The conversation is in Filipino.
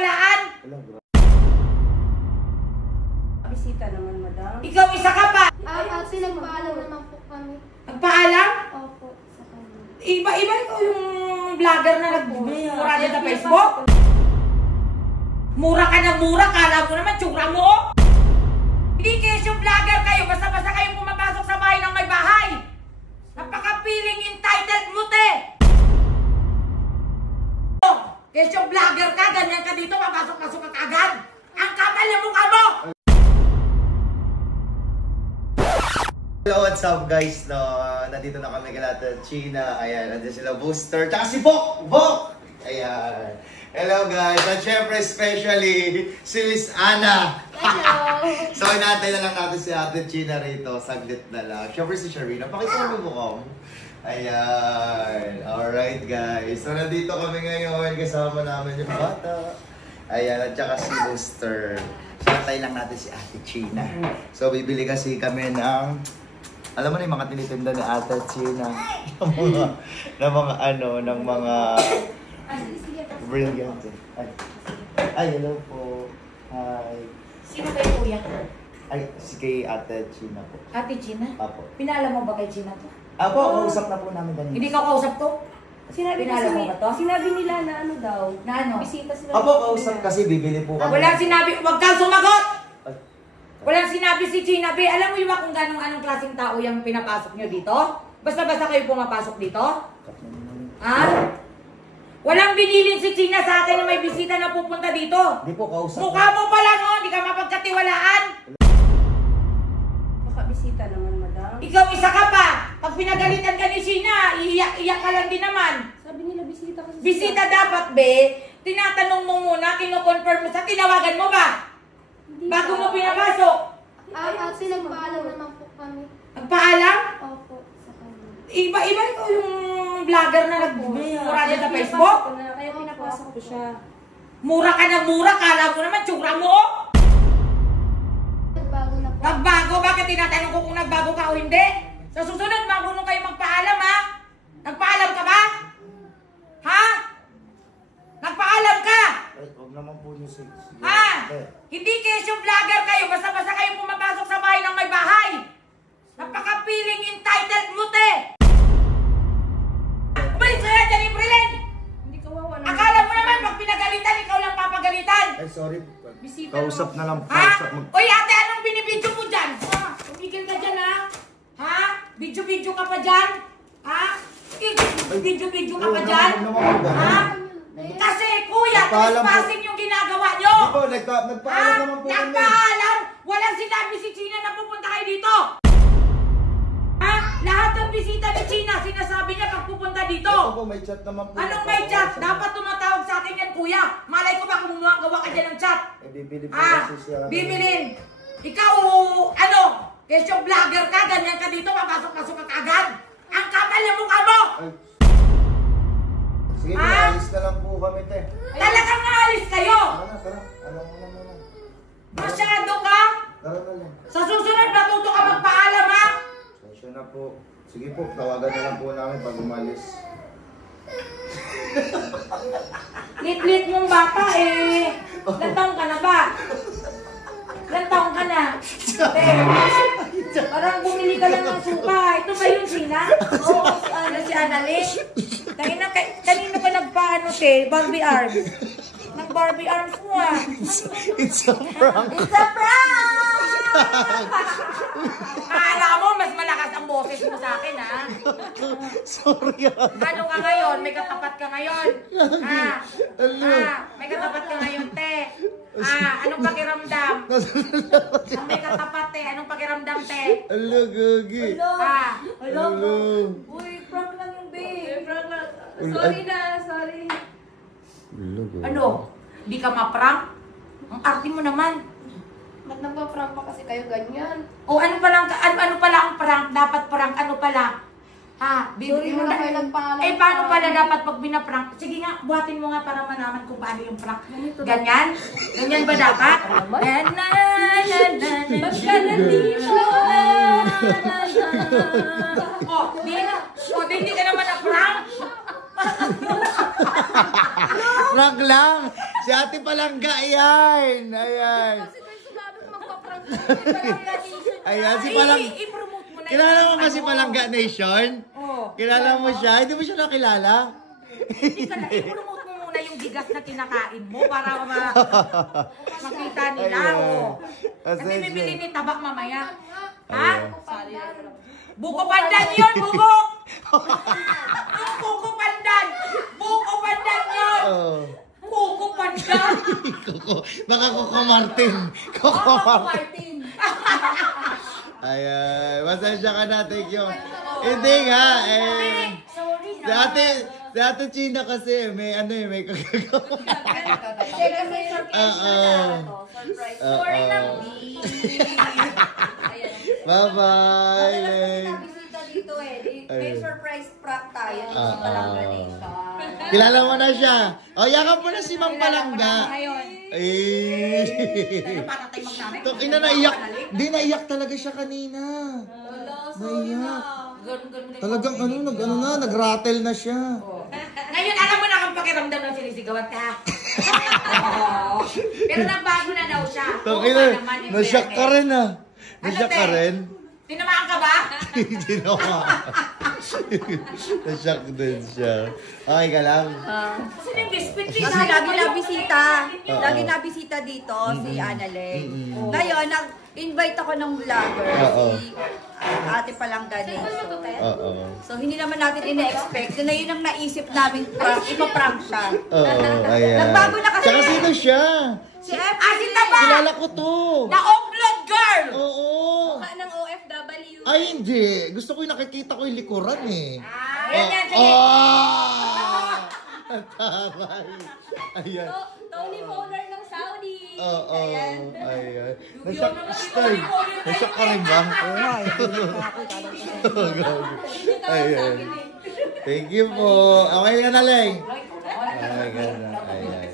pagkatiwalaan. Bisita naman, madam. Ikaw isa ka pa. Ate, nagpaalam naman po kami. Nagpaalam? Opo, sa kanya. Iba ikaw yung vlogger na nagmura dyan sa Facebook? Mura ka na mura, kala mo naman tsura mo. Hindi kayo vlogger kayo, basta-basta kayong pumapasok sa bahay ng may bahay. Napaka-feeling entitled mo, te. Kesyo vlogger ka, ganyan ka dito, papasok-pasok ka agad. Ang kapal yung mukha mo! Hello, what's up guys? No, nandito na kami kay China. Ayan, nandiyan sila Booster. Tsaka si Bok! Bok! Ayan. Hello guys. At syempre, especially si Miss Ana. Hello! So, inantay na lang natin si Ate China rito. Saglit na lang. Syempre si Sharina. Pakita mo mo ko. Ayan. Alright guys. So, nandito kami ngayon. Kasama namin yung bata. Ayan. At saka si Booster. So, antay lang natin si Ate China. So, bibili kasi kami ng... Alam mo na yung mga tinitinda ni Ate China. ng mga brilliant. Ay, hello po. Hi. Sino kayo, kuya? Ay, si kay Ate China po. Ate China? Apo. Pinaalam mo ba kay China to? Apo, kausap na po namin kanina. Hindi ka kausap to? Sinabi Pinaalam mo ba to? Sinabi nila na ano daw. Na ano? Bisita sila. Apo, kausap kasi bibili po kami. Walang sinabi, huwag kang sumagot! Ay. Walang sinabi si China, be. Alam mo yung kung anong klaseng tao yung pinapasok nyo dito? Basta-basta kayo pumapasok dito? Ha? Walang binilin si China sa akin na may bisita na pupunta dito. Hindi po, kausap. Mukha mo pa lang, oh. Hindi ka mapagkatiwalaan. Baka bisita naman, madam. Ikaw isa ka pa. Pag pinagalitan ka ni China, iiyak ka lang din naman. Sabi nila bisita kasi. Bisita dapat, be. Tinatanong mo muna, kino-confirm mo sa tinawagan mo ba? Hindi Bago ba? mo pinapasok. Ate, nagpaalam naman po kami. Nagpaalam? Opo, sa kanya. Iba ikaw yung vlogger na nagmura dyan sa Facebook? Kaya pinapasok ko siya. Mura ka na mura, kala mo naman tsura mo. Nagbago na po. Nagbago, bakit tinatanong ko kung nagbago ka o hindi? Sa susunod, marunong kayo magpaalam, ha? Nagpaalam ka ba? Ha? Nagpaalam ka? Ay, huwag naman po niyo si... Ha? Hindi kayo vlogger kayo, basta-basta kayong pumapasok sa bahay ng may bahay. Napaka-feeling entitled mo, te. Umalis ka na dyan, Ibrilin! Hindi kawawa naman. Akala mo naman, pag pinagalitan, ikaw lang papagalitan. Ay, sorry. Bisita Kausap na lang. Ha? Kausap mo. Uy, ate, anong binibidyo mo dyan? Ha? Tumigil ka dyan, ha? Ha? Video-video ka pa dyan? Ha? Video-video ka pa dyan? Ha? Kasi, kuya, trespassing yung ginagawa nyo! Hindi po, nagpaalam naman po kami. Nagpaalam! Walang sinabi si China na pupunta kayo dito! Ha? Lahat ng bisita ni China, sinasabi niya pag pupunta dito! Ito po, may chat naman po. Anong may chat? Dapat tumatawag sa akin yan, kuya! Malay ko ba kung gawa ka dyan ng chat? Eh, bibili po Ah, kasi siya. bibilin. Ikaw, ano, kesyo vlogger ka, ganyan ka dito, papasok-pasok ka agad. Ang kapal yung mukha mo! Ay. Sige, Ah? alis na lang po kami, te. Talagang naalis kayo! Tara. Alam mo na muna. Masyado ka? Tara na lang. Sa susunod, matuto ka magpaalam, ha? Sensya na po. Sige po, tawagan na lang po namin pag umalis. Lit-lit mong bata, eh. Ilan taong ka na ba? Ilan taong ka na? Parang bumili ka lang ng suka. Ito ba yung China? Oo, si Annalyn. Kanina ka nagpaano, te? Barbie arms. Nag-Barbie arms mo, ah. It's a prank! It's a prank! Akala mo, mas malakas ang boses mo sa akin, ha? Sorry, Ano ka ngayon? May katapat ka ngayon? Ha? May katapat ka ngayon, te? Anong pakiramdam? May katapat, te. Anong pakiramdam, te? Ala, gagi. Hello? Uy, prank lang yung babe. Prank lang. Sorry na, sorry. Ano? Di ka ma-prank? Ang arte mo naman. Ba't nagpa-prank pa kasi kayo ganyan? O ano pala ang prank? Dapat prank, ano pala? Ha? Sorry mo na kayo nagpaalam. Eh, paano pala dapat pag binaprank? Sige nga, buhatin mo nga para malaman kung paano yung prank. Ganyan? Ganyan ba dapat? Ba't ka nandito? Di hindi ka naman na-prank? Prank lang. Si Ate Palangga yan. Ayan. Kasi kayo sumabit magpa-prank. Ayan, si Palang... I-promote mo na Kilala mo ba si Palangga Nation? Oo. Kilala mo siya? Hindi mo siya nakilala? Hindi ka na, i-promote mo muna yung bigas na kinakain mo para makita nila. Oh. Kasi bibili ni Tabak mamaya. Ha? Buko pandan yun, buko! Yung buko pandan! Buko pandan yun! Oh. Buko pandan! Baka Coco Martin. Coco Martin. Ayan. Masensya ka na, thank you. Hindi nga, Si Ate China kasi, may may kagagawa. Kasi surprise na to. Surprise. Sorry na. Bye-bye. Bisita dito may surprise prank tayo dito sa Palangga Nation. Kilala mo na siya. O, yakap mo na si Mang Palangga. Ngayon. Eh. Para tayo magsabi. Ina, naiyak. Hindi, naiyak talaga siya kanina. Naiyak. Talagang nag-rattle na siya. Ngayon, alam mo na kung pakiramdam ng sinisigawan ka. Pero nagbago na daw siya. Ina, nasyak ka rin ah. Nasyak ka rin? Tinamaan ka ba? Hindi naman. Nasyak din siya. Okay ka lang? Sino yung biscuit? Kasi lagi nabisita dito si Annalyn. Ngayon, nag-invite ako ng vlogger, si Ate Palangga Nation. Oo. So, hindi naman natin ina-expect na yun ang naisip namin prank, ipa-prank siya. Oo, ayan. Nagbago na kasi. Saka sino siya? Si F. Si Taba! Kilala ko to. Na offload girl! Oo. ng OFW. Ay, hindi. Gusto ko yung nakikita ko yung likuran eh. Yan, sige. Taray. Ayan. Tony Fowler ng Saudi. Oo. Ayan. Ayan. Nasyak ka rin ba? Oo nga. Ayan. Thank you po. Okay ka na, Leng. Okay ka na. Ayan.